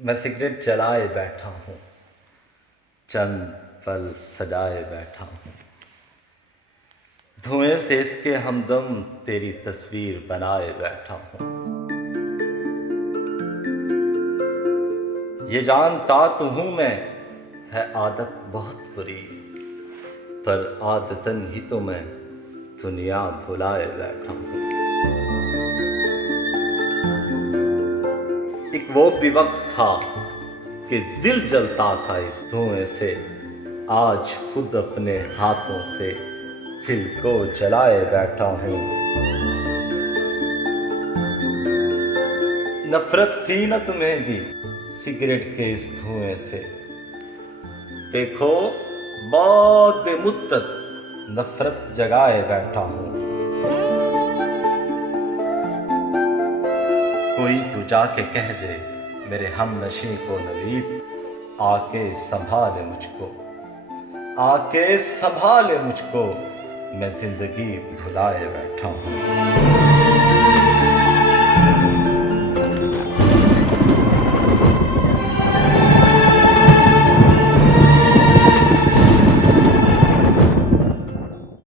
मैं सिगरेट जलाए बैठा हूँ, चंद पल सजाए बैठा हूँ। धुएं से इसके हमदम तेरी तस्वीर बनाए बैठा हूँ। ये जानता तो हूँ मैं, है आदत बहुत बुरी, पर आदतन ही तो मैं दुनिया भुलाए बैठा हूँ। एक वो भी वक्त था कि दिल जलता था इस धुएं से, आज खुद अपने हाथों से दिल को जलाए बैठा हूँ। नफरत थी न तुम्हें भी सिगरेट के इस धुएं से, देखो बाद मुद्दत नफरत जगाए बैठा हूँ। कोई तू जाके कह दे मेरे हमनशी को नवीद, आके संभाले मुझको, आके संभाले मुझको, मैं जिंदगी भुलाए बैठा हूँ।